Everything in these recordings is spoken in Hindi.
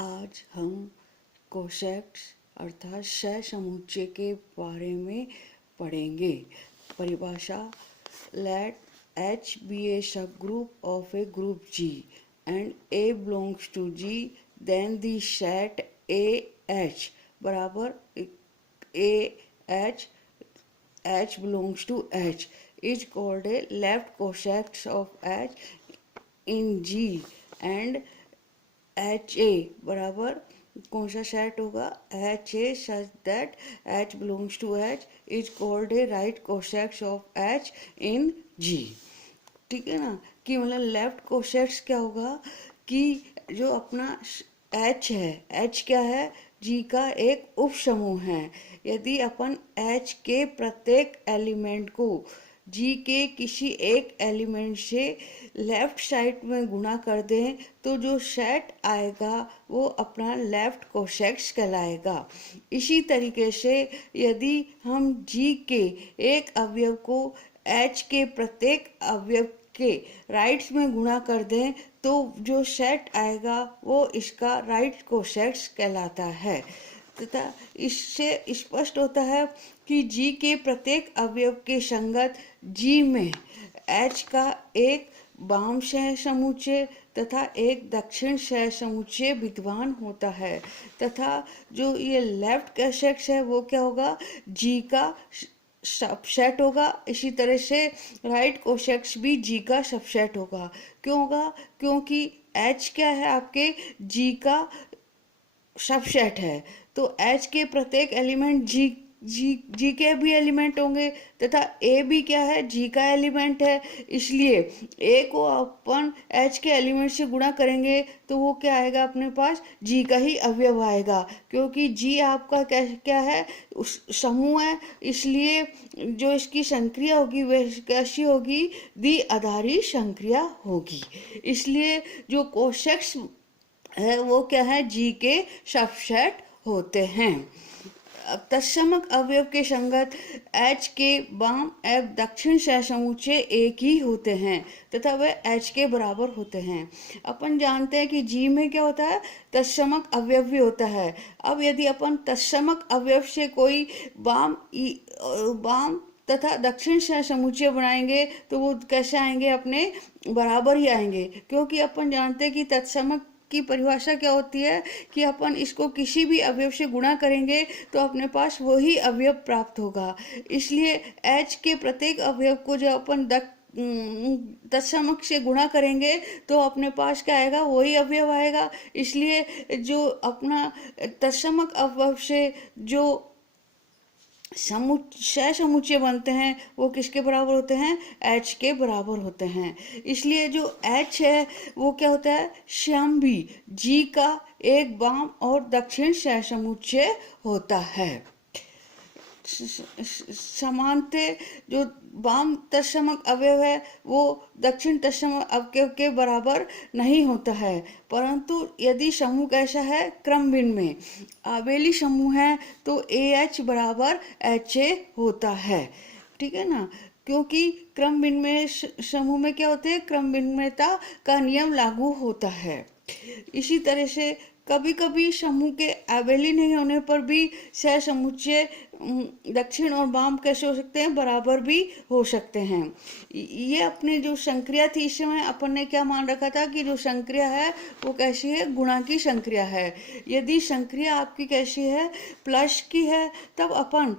आज हम कोशेक्स अर्थात क्षय समुच्चय के बारे में पढ़ेंगे। परिभाषा: late H be a subgroup of a group G and A belongs to G, then the set AH बराबर AH H belongs to H is called a left cosex of H in G and HA बराबर कौन सा सेट होगा? HA such that H belongs to H is called a right cosex of H in G। ठीक है ना, कि मतलब लेफ्ट कोसेट्स क्या होगा कि जो अपना H है, H क्या है? G का एक उप समूह है। यदि अपन H के प्रत्येक एलिमेंट को G के किसी एक एलिमेंट से लेफ्ट साइड में गुणा कर दें तो जो सेट आएगा वो अपना लेफ्ट कोसेक्स कहलाएगा। इसी तरीके से यदि हम G के एक अवयव को H के प्रत्येक अवयव के राइट्स में गुणा कर दें तो जो सेट आएगा वो इसका राइट कोसेक्स कहलाता है। तथा इससे स्पष्ट होता है कि G के प्रत्येक अवयव के संगत G में H का एक वाम सह समुच्चय तथा एक दक्षिण सह समुच्चय विद्यमान होता है तथा जो ये लेफ्ट कोसेक्स है वो क्या होगा? G का सबसेट होगा। इसी तरह से राइट कोसेक्स भी G का सबसेट होगा। क्यों होगा? क्योंकि H क्या है? आपके G का सबसेट है। तो H के प्रत्येक एलिमेंट G के भी एलिमेंट होंगे तथा A भी क्या है? G का एलिमेंट है। इसलिए A को अपन H के एलिमेंट से गुणा करेंगे तो वो क्या आएगा? अपने पास G का ही अवयव आएगा, क्योंकि G आपका क्या है? उस समूह है। इसलिए जो इसकी संक्रिया होगी वह कैसी होगी? द्विआधारी संक्रिया होगी। इसलिए जो कोसेक्स है वो क्या है? G के सबसेट होते हैं। अब तत्समक अवयव के संगत H के वाम एवं दक्षिण सहसमुच्चय एक ही होते हैं तथा वे H के बराबर होते हैं। अपन जानते हैं कि G में क्या होता है? तत्समक अवयव भी होता है। अब यदि अपन तत्समक अवयव से कोई वाम तथा दक्षिण सह समुच्चय बनाएंगे तो वो कैसे आएंगे? अपने बराबर ही आएंगे, क्योंकि अपन जानते हैं कि तत्समक की परिभाषा क्या होती है कि अपन इसको किसी भी अवयव से गुणा करेंगे तो अपने पास वही अवयव प्राप्त होगा। इसलिए H के प्रत्येक अवयव को जब अपन तत्समक से गुणा करेंगे तो अपने पास क्या आएगा? वही अवयव आएगा। इसलिए जो अपना तत्समक अवयव से जो सह समुच्चय बनते हैं वो किसके बराबर होते हैं? H के बराबर होते हैं। इसलिए जो H है वो क्या होता है? समभी G का एक वाम और दक्षिण सह समुच्चय होता है। समानतः जो वाम तत्समक अवयव है वो दक्षिण तत्समक अवयव के बराबर नहीं होता है, परंतु यदि समूह कैसा है? क्रम भिन्न में आवेली समूह है तो AH बराबर HA होता है। ठीक है ना, क्योंकि क्रम भिन्न में समूह में क्या होते हैं? क्रम भिन्नता का नियम लागू होता है। इसी तरह से कभी कभी समूह के आवेली नहीं होने पर भी सह समुच्चय दक्षिण और वाम कैसे हो सकते हैं? बराबर भी हो सकते हैं। ये अपनी जो संक्रिया थी इस समय अपन ने क्या मान रखा था कि जो संक्रिया है वो कैसी है? गुणा की संक्रिया है। यदि संक्रिया आपकी कैसी है? प्लस की है, तब अपन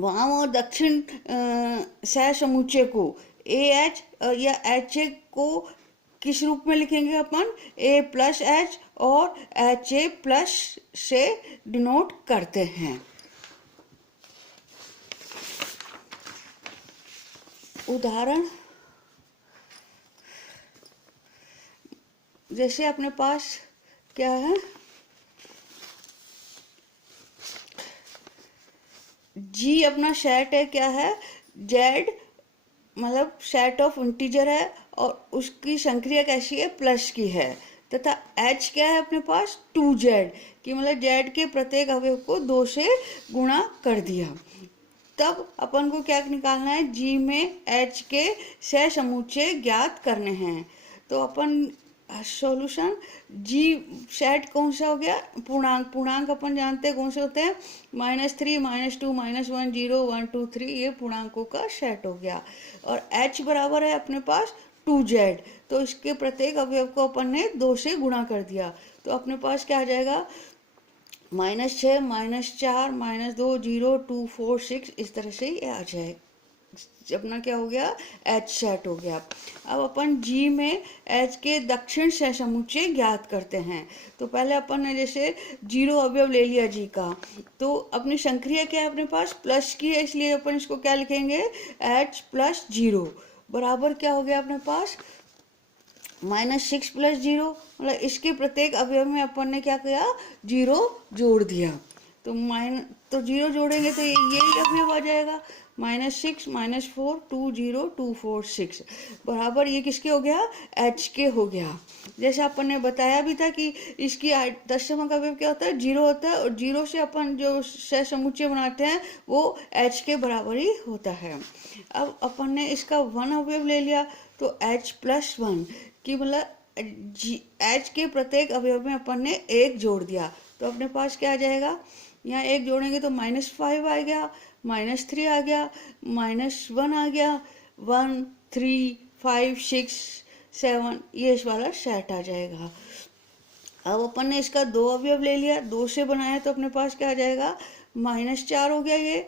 वाम और दक्षिण सह समुच्चय को AH या HA को किस रूप में लिखेंगे? अपन A प्लस H और HA प्लस से डिनोट करते हैं। उदाहरण जैसे अपने पास क्या है? G अपना सेट है, क्या है? Z मतलब सेट ऑफ इंटीजर है और उसकी संक्रिया कैसी है? प्लस की है। तथा H क्या है अपने पास? 2Z कि मतलब Z के प्रत्येक अवयव को 2 से गुणा कर दिया। तब अपन को क्या निकालना है? G में H के सह समुच्चय ज्ञात करने हैं। तो अपन सॉल्यूशन जी सेट कौन सा हो गया, पूर्णांक, पूर्णांक अपन जानते हैं कौन से होते हैं, -3, -2, -1, 0, 1, 2, 3, ये पूर्णांकों का सेट हो गया। और h बराबर है अपने पास 2z, तो इसके प्रत्येक अवयव को अपन ने 2 से गुणा कर दिया, तो अपने पास क्या आ जाएगा, -6, -4, -2, 0, 2, 4, 6, इस तरह से ये आ जाए, अपना क्या हो गया, H सेट हो गया। अब अपन G में H के दक्षिण सहसमुच्चय ज्ञात करते हैं। तो पहले अपन ने जैसे 0 अवयव ले लिया G का, तो अपनी संक्रिया क्या है अपने पास, प्लस की है, इसलिए अपन इसको क्या लिखेंगे, H + 0 बराबर क्या हो गया अपने पास, -6 + 0, मतलब इसके प्रत्येक अवयव में अपन ने क्या किया, 0 जोड़ दिया, तो 0 जोड़ेंगे तो यही अवयव आ जाएगा, -6, -4, 2, 0, 2, 4, 6 बराबर ये किसके हो गया, H के हो गया। जैसे अपन ने बताया भी था कि इसकी दशमलव का अवयव क्या होता है, 0 होता है, और 0 से अपन जो सहसमुच्चय बनाते हैं वो H के बराबर ही होता है। अब अपन ने इसका 1 अवयव ले लिया, तो H + 1 कि मतलब H के प्रत्येक अवयव में अपन ने 1 जोड़ दिया, तो अपने पास क्या आ जाएगा, यहाँ 1 जोड़ेंगे तो -5 आ गया, -3 आ गया, -1 आ गया, 1, 3, 5, 6, 7, ये इस वाला सेट आ जाएगा। अब अपन ने इसका 2 अवयव ले लिया, 2 से बनाया, तो अपने पास क्या आ जाएगा, -4 हो गया, ये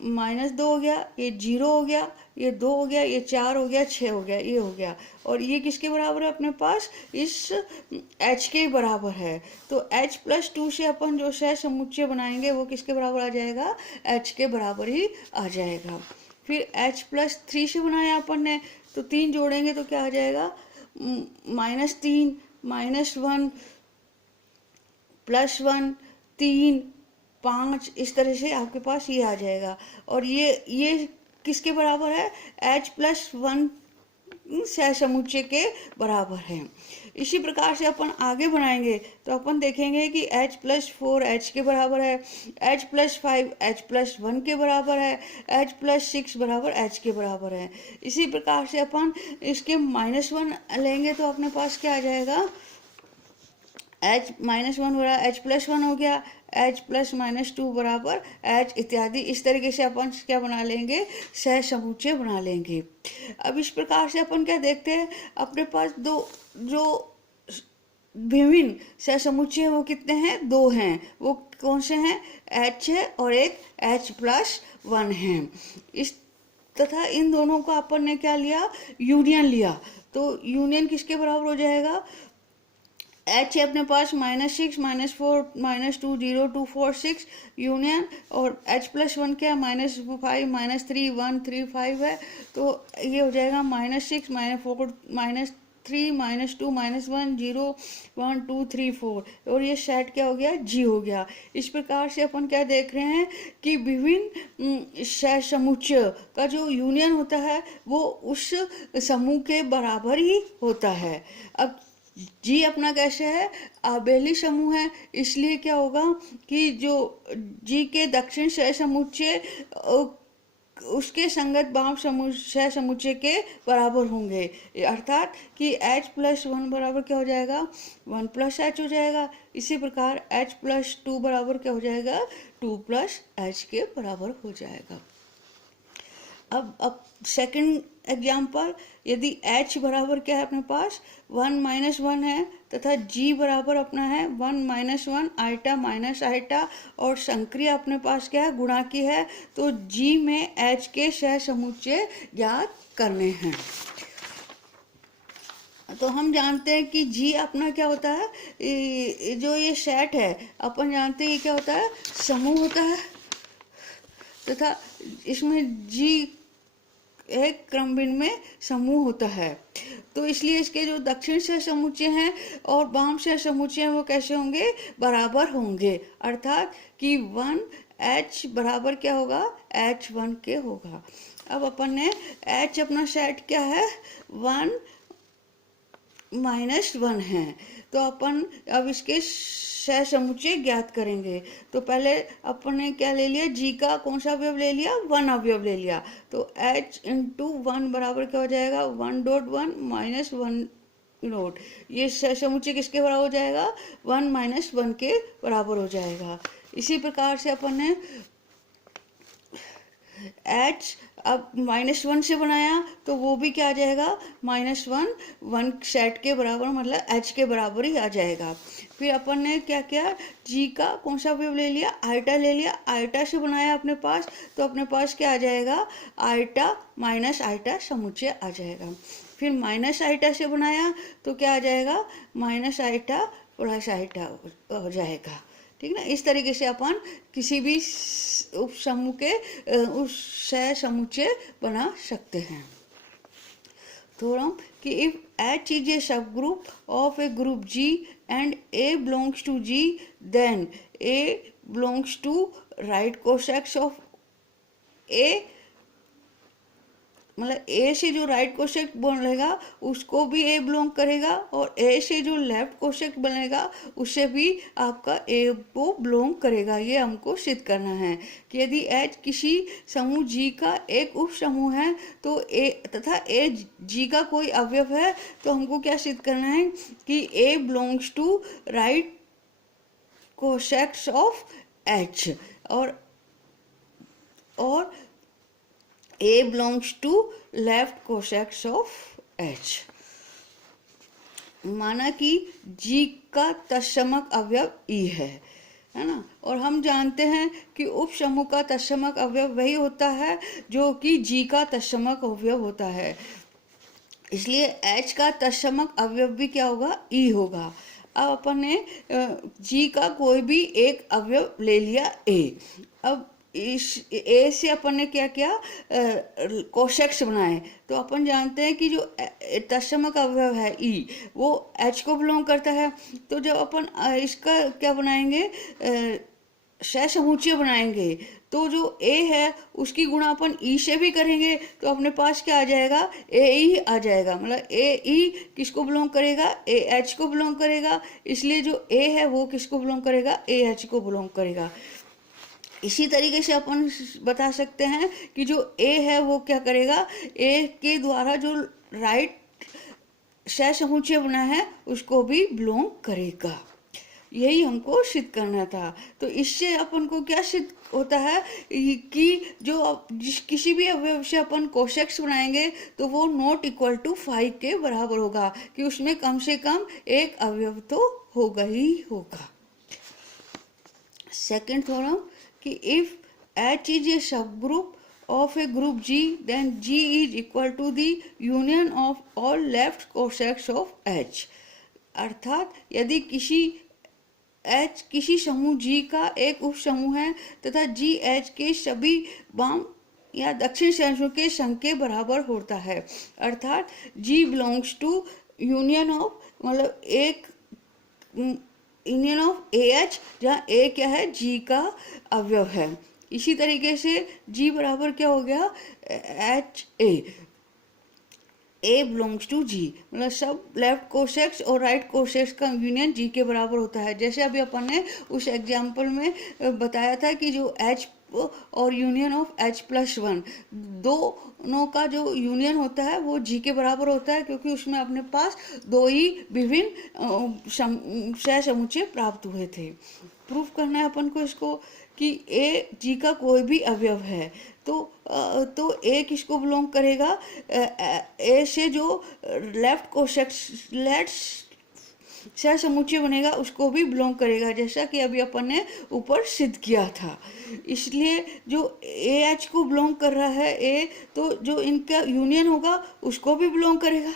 -2 हो गया, ये 0 हो गया, ये 2 हो गया, ये 4 हो गया, 6 हो गया, ये हो गया, और ये किसके बराबर है अपने पास, इस H के बराबर है। तो H + 2 से अपन जो सहसमुच्चय बनाएंगे वो किसके बराबर आ जाएगा, H के बराबर ही आ जाएगा। फिर H + 3 से बनाया अपन ने, तो 3 जोड़ेंगे तो क्या आ जाएगा, -3, -1, +1, 3, 5, इस तरह से आपके पास ये आ जाएगा, और ये किसके बराबर है, H + 1 सहसमुच्चय के बराबर है। इसी प्रकार से अपन आगे बनाएंगे तो अपन देखेंगे कि H + 4 H के बराबर है, H + 5 H + 1 के बराबर है, H + 6 बराबर H के बराबर है। इसी प्रकार से अपन इसके -1 लेंगे तो अपने पास क्या आ जाएगा, H -1 बराबर H + 1 हो गया, H + -2 बराबर H इत्यादि, इस तरीके से अपन क्या बना लेंगे, सहसमुच्चय बना लेंगे। अब इस प्रकार से अपन क्या देखते हैं, अपने पास दो जो विभिन्न सहसमुच्चय वो कितने हैं, 2 हैं, वो कौन से हैं, H है और एक H + 1 है। इस तथा इन दोनों को अपन ने क्या लिया, यूनियन लिया, तो यूनियन किसके बराबर हो जाएगा, H है अपने पास -6, -4, -2, 0, 2, 4, 6 यूनियन, और H + 1 क्या है, -5, -3, 1, 3, 5 है, तो ये हो जाएगा -6, -4, -3, -2, -1, 0, 1, 2, 3, 4, और ये सेट क्या हो गया, G हो गया। इस प्रकार से अपन क्या देख रहे हैं कि विभिन्न सहसमुच्चय का जो यूनियन होता है वो उस समूह के बराबर ही होता है। अब जी अपना कैसे है, आबेली समूह है, इसलिए क्या होगा कि जो जी के दक्षिण सहसमुच्चय उसके संगत वाम सहसमुच्चय के बराबर होंगे, अर्थात कि H + 1 बराबर क्या हो जाएगा, 1 + H हो जाएगा। इसी प्रकार H + 2 बराबर क्या हो जाएगा, 2 + H के बराबर हो जाएगा। अब सेकंड एग्जाम्पल, यदि H बराबर क्या है अपने पास, 1 - 1 है, तथा G बराबर अपना है 1 - 1 आइटा - आइटा, और संक्रिया अपने पास क्या है, गुणा की है, तो G में H के सहसमुच्चय ज्ञात करने हैं। तो हम जानते हैं कि G अपना क्या होता है, जो ये सेट है अपन जानते हैं ये क्या होता है, समूह होता है, तथा इसमें G एक क्रमभिन्न में समूह होता है, तो इसलिए इसके जो दक्षिण सहसमुच्चय हैं और वाम सहसमुच्चय हैं वो कैसे होंगे, बराबर होंगे, अर्थात कि 1H बराबर क्या होगा, H1 के होगा। अब अपन ने H अपना सेट क्या है, 1 -1 है, तो अपन अब इसके सहसमुच्चय ज्ञात करेंगे। तो पहले अपन ने क्या ले लिया, G का कौन सा अवयव ले लिया, 1 अवयव ले लिया, तो H × 1 बराबर क्या हो जाएगा, 1.1 - 1 नोट, ये समुच्चय किसके बराबर हो जाएगा, 1 माइनस 1 के बराबर हो जाएगा। इसी प्रकार से अपन ने एच अब -1 से बनाया तो वो भी क्या आ जाएगा, -1 सेट के बराबर, मतलब एच के बराबर ही आ जाएगा। फिर अपन ने क्या किया, जी का कौन सा अवयव ले लिया, आइटा ले लिया, आइटा से बनाया अपने पास, तो अपने पास क्या आ जाएगा, आइटा माइनस आइटा समुच्चय आ जाएगा। फिर माइनस आइटा से बनाया तो क्या आ जाएगा, माइनस आइटा प्लस आइटा हो जाएगा। ठीक ना, इस तरीके से अपन किसी भी उप समूह के उस सह समुच्चय बना सकते हैं। थ्योरम कि if H is a subgroup of a group G and A belongs to G, then A belongs to right cosecants of A, मतलब ए से जो राइट कोसेक्ट बनेगा उसको भी ए बिलोंग करेगा, और ए से जो लेफ्ट कोसेक्ट बनेगा उससे भी आपका ए को बिलोंग करेगा। ये हमको सिद्ध करना है कि यदि एच किसी समूह जी का एक उप समूह है तो ए तथा ए जी का कोई अवयव है, तो हमको क्या सिद्ध करना है कि A belongs to right cosets of H, और A belongs to left cosecants of H। माना कि G का तत्समक अवयव E है ना, और हम जानते हैं कि उप समूह का तत्समक अवयव वही होता है जो कि G का तत्समक अवयव होता है, इसलिए H का तत्समक अवयव भी क्या होगा, E होगा। अब अपन ने G का कोई भी एक अवयव ले लिया A, अब इस ए से अपन ने क्या किया, कोसेक्ट्स बनाए, तो अपन जानते हैं कि जो तत्समक अवयव है ई वो एच को बिलोंग करता है, तो जब अपन इसका क्या बनाएंगे, सह समुच्चय बनाएंगे, तो जो ए है उसकी गुणा अपन ई से भी करेंगे, तो अपने पास क्या आ जाएगा, ए ई आ जाएगा, मतलब ए ई किसको बिलोंग करेगा, ए एच को बिलोंग करेगा, इसलिए जो ए है वो किसको बिलोंग करेगा, ए एच को बिलोंग करेगा। इसी तरीके से अपन बता सकते हैं कि जो ए है वो क्या करेगा, ए के द्वारा जो राइट सह समुच्चय बना है उसको भी बिलोंग करेगा। यही हमको सिद्ध करना था। तो इससे अपन को क्या सिद्ध होता है कि जो किसी भी अवयव से अपन कोसेक्ट्स बनाएंगे तो वो नॉट इक्वल टू 5 के बराबर होगा, कि उसमें कम से कम एक अवयव तो होगा ही होगा। सेकंड थ्योरम कि if H is a subgroup of a group G, then G is equal to the union of all left cosecants of H। अर्थात यदि किसी समूह G का एक उप समूह है तथा G H के सभी वाम या दक्षिण सहसमूह के संघ के बराबर होता है, अर्थात G belongs to union of, मतलब एक यूनियन ऑफ ए एच, जहाँ ए क्या है, जी का अवयव है। इसी तरीके से जी बराबर क्या हो गया, एच ए बिलोंग्स टू जी, मतलब सब लेफ्ट कोसेक्ट्स और राइट कोसेक्ट्स का यूनियन जी के बराबर होता है। जैसे अभी अपन ने उस एग्जाम्पल में बताया था कि जो एच और यूनियन ऑफ H+1 दोनों का जो यूनियन होता है वो जी के बराबर होता है, क्योंकि उसमें अपने पास दो ही विभिन्न सह समुच्चय प्राप्त हुए थे। प्रूफ करना है अपन को इसको कि ए जी का कोई भी अवयव है तो ए किसको बिलोंग करेगा, ए से जो लेफ्ट कोसेक्ट सह समुच्चय बनेगा उसको भी बिलोंग करेगा, जैसा कि अभी अपन ने ऊपर सिद्ध किया था। इसलिए जो ए एच को बिलोंग कर रहा है ए, तो जो इनका यूनियन होगा उसको भी बिलोंग करेगा।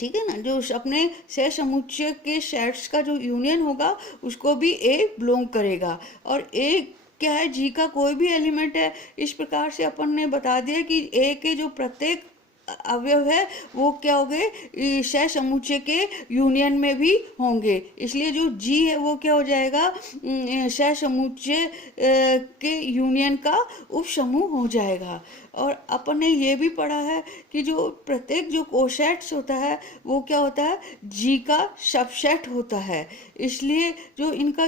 ठीक है ना, जो अपने सह समुच्चय के सेट्स का जो यूनियन होगा उसको भी ए बिलोंग करेगा, और ए क्या है, जी का कोई भी एलिमेंट है। इस प्रकार से अपन ने बता दिया कि ए के जो प्रत्येक अवयव है वो क्या होंगे, सह समुच्चय के यूनियन में भी होंगे, इसलिए जो जी है वो क्या हो जाएगा, सह समुच्चय के यूनियन का उप समूह हो जाएगा। और अपन ने ये भी पढ़ा है कि जो प्रत्येक जो कोसेट्स होता है वो क्या होता है, जी का सबसेट होता है, इसलिए जो इनका